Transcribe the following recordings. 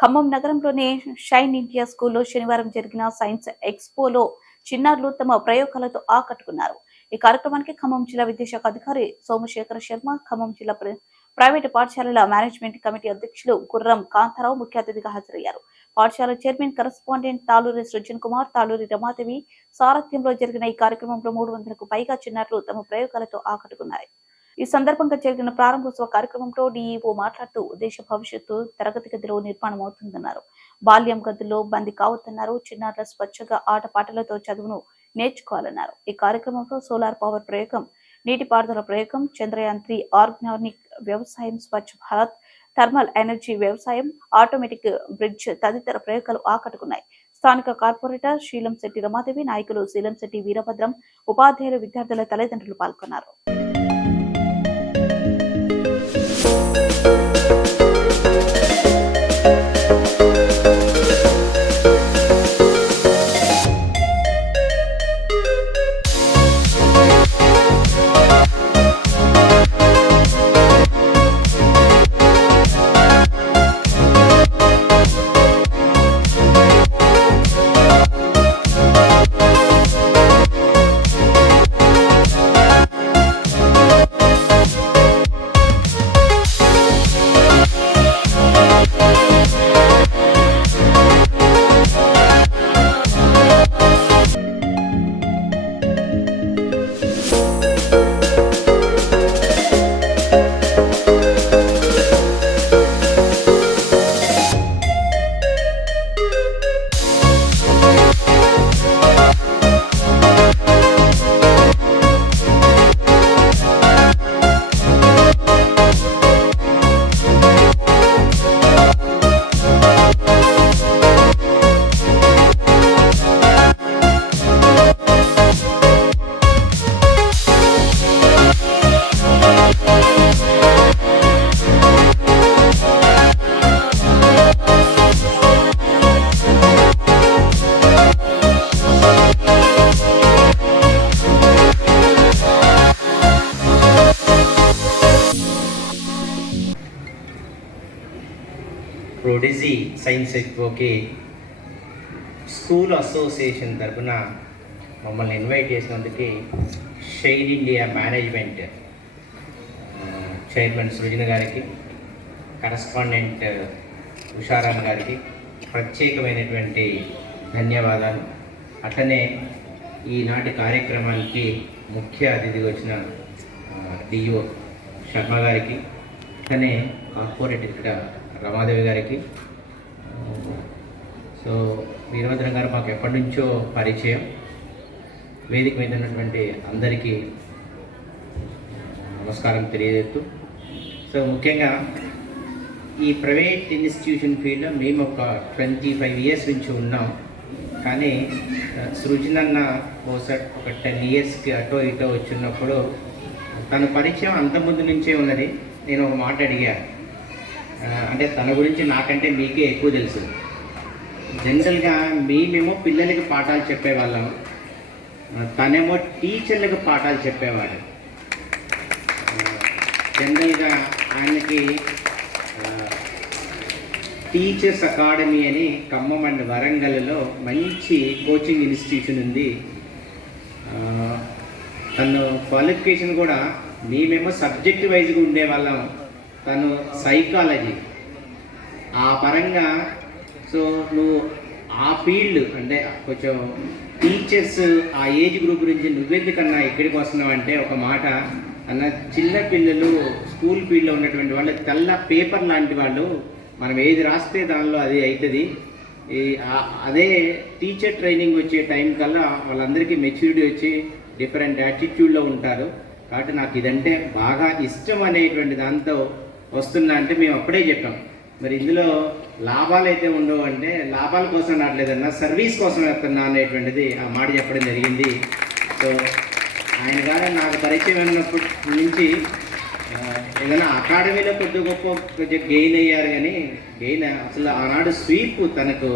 ఖమ్మం నగరంలోని shine India స్కూల్లో శనివారం జరిగిన సైన్స్ ఎక్స్పోలో చిన్నారులు తమ ప్రయోగాలతో ఆకట్టుకున్నారు. ఈ కార్యక్రమానికి ఖమ్మం జిల్లా విద్యాశాఖ అధికారి సోమశేఖర శర్మ, ఖమ్మం జిల్లా ప్రైవేటు పాఠశాలల మేనేజ్మెంట్ కమిటీ అధ్యక్షులు గుర్రం కాంతారావు ముఖ్య అతిథిగా హాజరయ్యారు. పాఠశాల చైర్మన్ కరెస్పాండెంట్ తాళూరి సృజన్ కుమార్, తాళూరి రమాదేవి సారథ్యంలో జరిగిన ఈ కార్యక్రమంలో 300కు పైగా చిన్నారులు తమ ప్రయోగాలతో ఆకట్టుకున్నారు. ఈ సందర్భంగా జరిగిన ప్రారంభోత్సవ కార్యక్రమంలో డీఈఓ మాట్లాడుతూ దేశ భవిష్యత్తు తరగతి గదిలో నిర్మాణం అవుతుందన్నారు. బాల్యం గదుల్లో బందీ కావద్దన్నారు. చిన్నారుల స్వచ్ఛగా ఆటపాటలతో చదువును నేర్చుకోవాలన్నారు. ఈ కార్యక్రమంలో సోలార్ పవర్ ప్రయోగం, నీటిపారుదల ప్రయోగం, చంద్రయాన్ 3 ఆర్గానిక్ వ్యవసాయం, స్వచ్ఛ భారత్, థర్మల్ ఎనర్జీ వ్యవసాయం, ఆటోమేటిక్ బ్రిడ్జ్ తదితర ప్రయోగాలు ఆకట్టుకున్నాయి. స్థానిక కార్పొరేటర్ శీలంశెట్టి రమాదేవి, నాయకులు శీలంశెట్టి వీరభద్రం, ఉపాధ్యాయులు, విద్యార్థుల తల్లిదండ్రులు పాల్గొన్నారు. ప్రోడిజీ సైన్స్ ఎక్స్పోకి స్కూల్ అసోసియేషన్ తరఫున మమ్మల్ని ఇన్వైట్ చేసినందుకు షైన్ ఇండియా మేనేజ్మెంట్ చైర్మన్ సృజన గారికి, కరెస్పాండెంట్ ఉషారామ్ గారికి ప్రత్యేకమైనటువంటి ధన్యవాదాలు. అట్లనే ఈనాటి కార్యక్రమానికి ముఖ్య అతిథిగా వచ్చిన డిఓ శర్మ గారికి, అట్లనే కార్పొరేట్ ఇక్కడ రమాదేవి గారికి. సో వీరభద్రం గారు మాకు ఎప్పటి నుంచో పరిచయం. వేదిక మీద ఉన్నటువంటి అందరికీ నమస్కారం తెలియజేస్తూ, సో ముఖ్యంగా ఈ ప్రైవేట్ ఇన్స్టిట్యూషన్ ఫీల్డ్లో మేము ఒక 25 ఇయర్స్ నుంచి ఉన్నాం. కానీ సృజనన్న ఒక 10 ఇయర్స్కి అటో ఇటో వచ్చినప్పుడు తన పరిచయం అంతకుముందు నుంచే ఉన్నది. నేను ఒక మాట అడిగాను, అంటే తన గురించి నాకంటే మీకే ఎక్కువ తెలుసు. జనరల్గా మేమేమో పిల్లలకి పాఠాలు చెప్పేవాళ్ళం, తనేమో టీచర్లకు పాఠాలు చెప్పేవాడు. జనరల్గా ఆయనకి టీచర్స్ అకాడమీ అని ఖమ్మం అండ్ వరంగల్లో మంచి కోచింగ్ ఇన్స్టిట్యూషన్ ఉంది. తను క్వాలిఫికేషన్ కూడా మేమేమో సబ్జెక్ట్ వైజ్గా ఉండేవాళ్ళం, తను సైకాలజీ ఆ పరంగా. సో నువ్వు ఆ ఫీల్డ్ అంటే కొంచెం టీచర్స్ ఆ ఏజ్ గ్రూప్ గురించి నువ్వెందుకన్నా ఎక్కడికి వస్తున్నావు అంటే ఒక మాట అన్న, చిన్న పిల్లలు స్కూల్ ఫీల్డ్లో ఉన్నటువంటి వాళ్ళు తెల్ల పేపర్ లాంటి వాళ్ళు, మనం ఏది రాస్తే దానిలో అది అవుతుంది. అదే టీచర్ ట్రైనింగ్ వచ్చే టైం కల్లా వాళ్ళందరికీ మెచ్యూరిటీ వచ్చి డిఫరెంట్ యాటిట్యూడ్లో ఉంటారు. కాబట్టి నాకు ఇదంటే బాగా ఇష్టం అనేటువంటి దాంతో వస్తున్నా అంటే మేము అప్పుడే చెప్పాం. మరి ఇందులో లాభాలు అయితే ఉండవు అంటే లాభాల కోసం రావట్లేదన్నా, సర్వీస్ కోసం వస్తున్నా అనేటువంటిది ఆ మాట చెప్పడం జరిగింది. సో ఆయన కానీ నాకు పరిచయం అయినప్పటి నుంచి ఏదైనా అకాడమీలో కొద్ది గొప్ప కొంచెం గెయిన్ అయ్యారు. కానీ గెయిన్ అసలు ఆనాడు స్వీప్ తనకు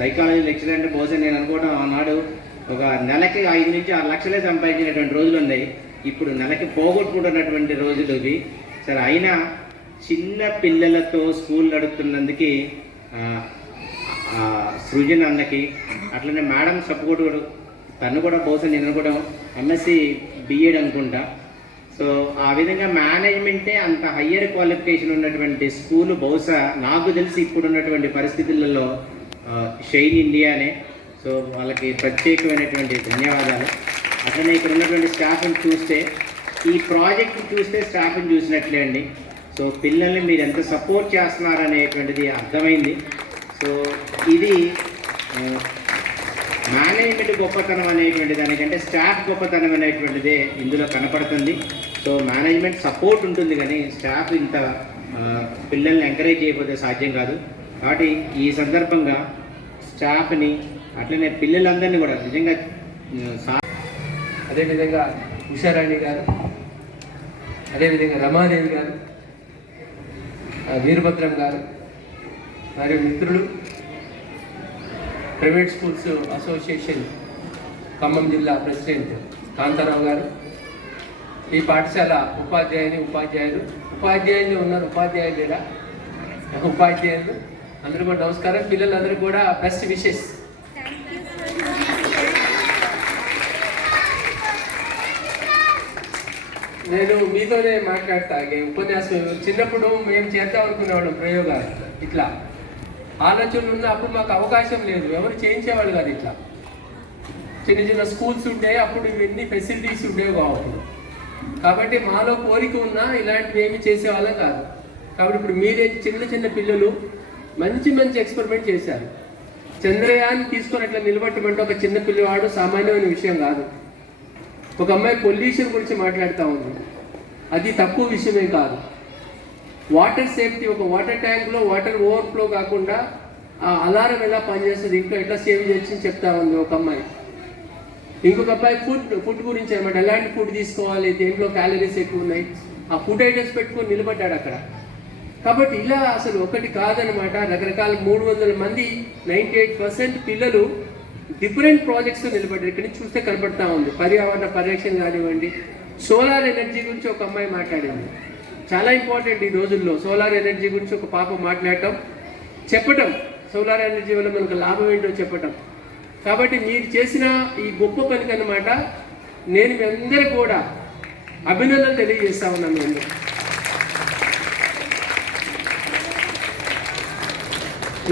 సైకాలజీ లెక్చర్ అంటే బహుశా నేను అనుకోవడం ఆనాడు ఒక నెలకి 5 నుంచి 6 లక్షలే సంపాదించినటువంటి రోజులు ఉన్నాయి. ఇప్పుడు నెలకి పోగొట్టుకుంటున్నటువంటి రోజులు ఇవి. సరే అయినా చిన్న పిల్లలతో స్కూల్ నడుపుతున్నందుకు సృజన్ అన్నకి, అట్లనే మేడం సపోర్ట్ కూడా, తను కూడా బహుశా నేను కూడా ఎంఎస్సి బిఎడ్ అనుకుంటా. సో ఆ విధంగా మేనేజ్మెంటే అంత హయ్యర్ క్వాలిఫికేషన్ ఉన్నటువంటి స్కూలు బహుశా నాకు తెలిసి ఇప్పుడున్నటువంటి పరిస్థితులలో షైన్ ఇండియానే. సో వాళ్ళకి ప్రత్యేకమైనటువంటి ధన్యవాదాలు. అట్లనే ఇక్కడ ఉన్నటువంటి స్టాఫ్ని చూస్తే, ఈ ప్రాజెక్ట్ చూస్తే స్టాఫ్ని చూసినట్లే అండి. సో పిల్లల్ని మీరు ఎంత సపోర్ట్ చేస్తున్నారు అనేటువంటిది అర్థమైంది. సో ఇది మేనేజ్మెంట్ గొప్పతనం అనేటువంటి దానికంటే స్టాఫ్ గొప్పతనం అనేటువంటిదే ఇందులో కనపడుతుంది. సో మేనేజ్మెంట్ సపోర్ట్ ఉంటుంది కానీ స్టాఫ్ ఇంత పిల్లల్ని ఎంకరేజ్ చేయకపోతే సాధ్యం కాదు. కాబట్టి ఈ సందర్భంగా స్టాఫ్ని అట్లనే పిల్లలందరినీ కూడా నిజంగా అదేవిధంగా ఉషారాణి గారు, అదేవిధంగా రమాదేవి గారు, వీరభద్రం గారు మరియు మిత్రులు, ప్రైవేట్ స్కూల్స్ అసోసియేషన్ ఖమ్మం జిల్లా ప్రెసిడెంట్ కాంతారావు గారు, ఈ పాఠశాల ఉపాధ్యాయులు ఉన్నారు, ఉపాధ్యాయులు లేదా ఉపాధ్యాయులు అందరూ కూడా నమస్కారం. పిల్లలందరూ కూడా బెస్ట్ విషెస్. నేను మీతోనే మాట్లాడతా. ఉపన్యాసం చిన్నప్పుడు మేము చేద్దాం అనుకునేవాళ్ళం ప్రయోగాలు. ఇట్లా ఆలోచనలు ఉన్న అప్పుడు మాకు అవకాశం లేదు, ఎవరు చేయించేవాళ్ళు కాదు. ఇట్లా చిన్న చిన్న స్కూల్స్ ఉండే, అప్పుడు ఇవన్నీ ఫెసిలిటీస్ ఉండేవి కావు. కాబట్టి మాలో కోరిక ఉన్నా ఇలాంటివి ఏమి చేసేవాళ్ళం కాదు. కాబట్టి ఇప్పుడు మీరే చిన్న చిన్న పిల్లలు మంచి మంచి ఎక్స్పెరిమెంట్ చేశారు. చంద్రయాన్ తీసుకొని అట్లా నిలబట్టమంటే ఒక చిన్న పిల్లవాడు సామాన్యమైన విషయం కాదు. ఒక అమ్మాయి పొల్యూషన్ గురించి మాట్లాడుతూ ఉంది, అది తక్కువ విషయమే కాదు. వాటర్ సేఫ్టీ, ఒక వాటర్ ట్యాంక్లో వాటర్ ఓవర్ఫ్లో కాకుండా ఆ అలారం ఎలా పనిచేస్తుంది, ఇంట్లో ఎట్లా సేవ్ చేయొచ్చు చెప్తా ఉంది ఒక అమ్మాయి. ఇంకొక అబ్బాయి ఫుడ్ గురించి అనమాట, ఎలాంటి ఫుడ్ తీసుకోవాలి, దేంట్లో క్యాలరీస్ ఎక్కువ ఉన్నాయి, ఆ ఫుడ్ ఐటమ్స్ పెట్టుకొని నిలబడ్డాడు అక్కడ. కాబట్టి ఇలా అసలు ఒకటి కాదనమాట, రకరకాల 300 మంది 98% పిల్లలు డిఫరెంట్ ప్రాజెక్ట్స్ నిలబడ్డారు. ఇక్కడ నుంచి చూస్తే కనపడతా ఉంది. పర్యావరణ పరిరక్షణ కానివ్వండి, సోలార్ ఎనర్జీ గురించి ఒక అమ్మాయి మాట్లాడింది. చాలా ఇంపార్టెంట్ ఈ రోజుల్లో సోలార్ ఎనర్జీ గురించి ఒక పాప మాట్లాడటం, చెప్పటం, సోలార్ ఎనర్జీ వల్ల మనకు లాభం ఏంటో చెప్పటం. కాబట్టి మీరు చేసిన ఈ గొప్ప పనికి అన్నమాట నేను మీ అందరికీ కూడా అభినందనలు తెలియజేస్తా ఉన్నాను. మేము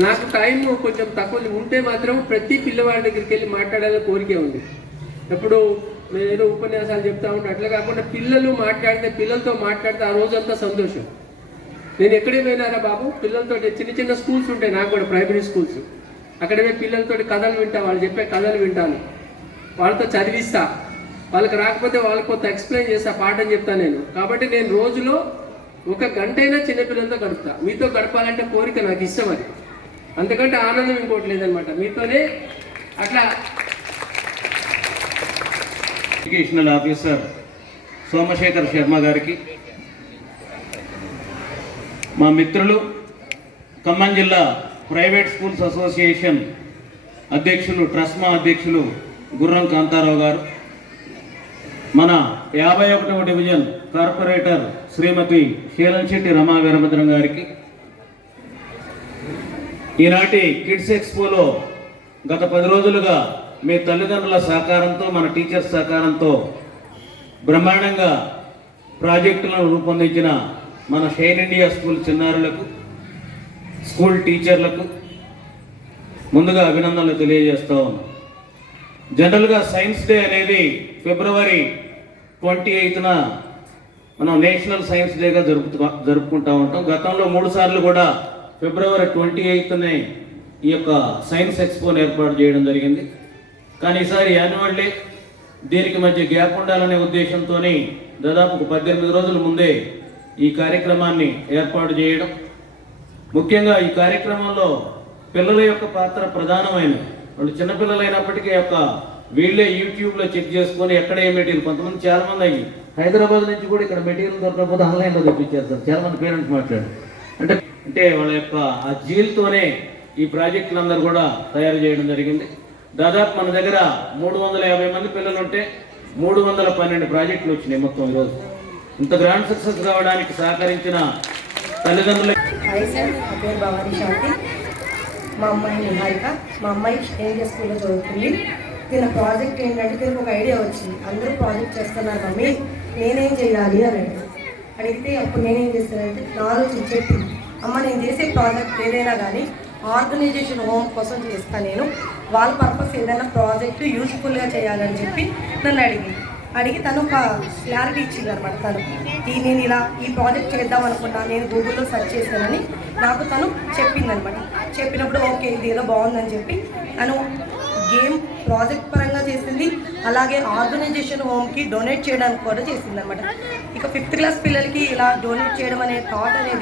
నాకు టైం కొంచెం తక్కువ ఉంటే మాత్రం ప్రతి పిల్లవాడి దగ్గరికి వెళ్ళి మాట్లాడాలని కోరికే ఉంది. ఎప్పుడు నేను ఏదో ఉపన్యాసాలు చెప్తా ఉంటాను, అట్లా కాకుండా పిల్లలు మాట్లాడితే, పిల్లలతో మాట్లాడితే ఆ రోజంతా సంతోషం. నేను ఎక్కడికి పోయినారా బాబు, పిల్లలతో చిన్న చిన్న స్కూల్స్ ఉంటాయి నాకు కూడా, ప్రైమరీ స్కూల్స్, అక్కడ పిల్లలతో కథలు వింటా, వాళ్ళు చెప్పే కథలు వింటాను, వాళ్ళతో చదివిస్తా, వాళ్ళకి రాకపోతే వాళ్ళకి కొంత ఎక్స్ప్లెయిన్ చేస్తా, పాఠం చెప్తాను నేను. కాబట్టి నేను రోజులో 1 గంట అయినా చిన్నపిల్లలతో గడుపుతా. మీతో గడపాలంటే కోరిక, నాకు ఇష్టం అది. అంతకంటే ఆనందం ఇంకోటి లేదనమాట. మీతోనే అట్లా. ఎడ్యుకేషనల్ ఆఫీసర్ సోమశేఖర్ శర్మ గారికి, మా మిత్రులు ఖమ్మం జిల్లా ప్రైవేట్ స్కూల్స్ అసోసియేషన్ అధ్యక్షులు, ట్రస్మా అధ్యక్షులు గుర్రం కాంతారావు గారు, మన 51వ డివిజన్ కార్పొరేటర్ శ్రీమతి శీలంశెట్టి రమా వీరభద్రం గారికి, ఈనాటి కిడ్స్ ఎక్స్పోలో గత 10 రోజులుగా మీ తల్లిదండ్రుల సహకారంతో, మన టీచర్స్ సహకారంతో బ్రహ్మాండంగా ప్రాజెక్టులను రూపొందించిన మన షైన్ ఇండియా స్కూల్ చిన్నారులకు, స్కూల్ టీచర్లకు ముందుగా అభినందనలు తెలియజేస్తూ ఉన్నాం. జనరల్గా సైన్స్ డే అనేది ఫిబ్రవరి 28న మనం నేషనల్ సైన్స్ డేగా జరుపుకుంటూ ఉంటాం. గతంలో 3 సార్లు కూడా ఫిబ్రవరి 28నే ఈ యొక్క సైన్స్ ఎక్స్పోని ఏర్పాటు చేయడం జరిగింది. కానీ ఈసారి యాన్యువల్ డే, దీనికి మధ్య గ్యాప్ ఉండాలనే ఉద్దేశంతో దాదాపు 18 రోజుల ముందే ఈ కార్యక్రమాన్ని ఏర్పాటు చేయడం. ముఖ్యంగా ఈ కార్యక్రమంలో పిల్లల యొక్క పాత్ర ప్రధానమైనది. వాళ్ళు చిన్నపిల్లలైనప్పటికీ వీళ్ళే యూట్యూబ్లో చెక్ చేసుకొని ఎక్కడ ఏ మెటీరియల్, కొంతమంది చాలామంది అయ్యి హైదరాబాద్ నుంచి కూడా ఇక్కడ మెటీరియల్ దొరకకపోతే ఆన్లైన్లో తెప్పించేస్తారు చాలామంది పేరెంట్స్ మాట్లాడు. అంటే వాళ్ళ యొక్క ఆ జీల్తోనే ఈ ప్రాజెక్టులందరూ కూడా తయారు చేయడం జరిగింది. దాదాపు మన దగ్గర 350 మంది పిల్లలు ఉంటే 312 ప్రాజెక్టులు వచ్చినాయి మొత్తం ఈరోజు. ఇంత గ్రాండ్ సక్సెస్ కావడానికి సహకరించిన తల్లిదండ్రులు. పేరు భవానీ శాంతి. మా అమ్మాయి నిహారిక. మా అమ్మాయి ఏఎన్జే స్కూల్లో చదువుతుంది. తిన ప్రాజెక్ట్ ఏంటంటే తినకు ఒక ఐడియా వచ్చింది. అందరూ ప్రాజెక్ట్ చేస్తున్నారు మమ్మీ, నేనేం చేయాలి అని అడిగితే అప్పుడు నేనేం చేస్తానంటే నా ఆలోచన చెప్పింది, అమ్మ నేను చేసే ప్రాజెక్ట్ ఏదైనా కానీ ఆర్గనైజేషన్ హోమ్ కోసం చేస్తాను, నేను వాళ్ళ పర్పస్ ఏదైనా ప్రాజెక్ట్ యూస్ఫుల్గా చేయాలని చెప్పి నన్ను అడిగి తను ఒక క్లారిటీ ఇచ్చింది అనమాట. తను నేను ఇలా ఈ ప్రాజెక్ట్ చేద్దాం అనుకున్నా, నేను గూగుల్లో సెర్చ్ చేశానని నాకు తను చెప్పిందనమాట. చెప్పినప్పుడు ఓకే ఇది ఏదో బాగుందని చెప్పి తను గేమ్ ప్రాజెక్ట్ పరంగా చేసింది, అలాగే ఆర్గనైజేషన్ హోమ్కి డొనేట్ చేయడానికి కూడా చేసింది అనమాట. ఇక 5th క్లాస్ పిల్లలకి ఇలా డొనేట్ చేయడం అనే థాట్ అనేది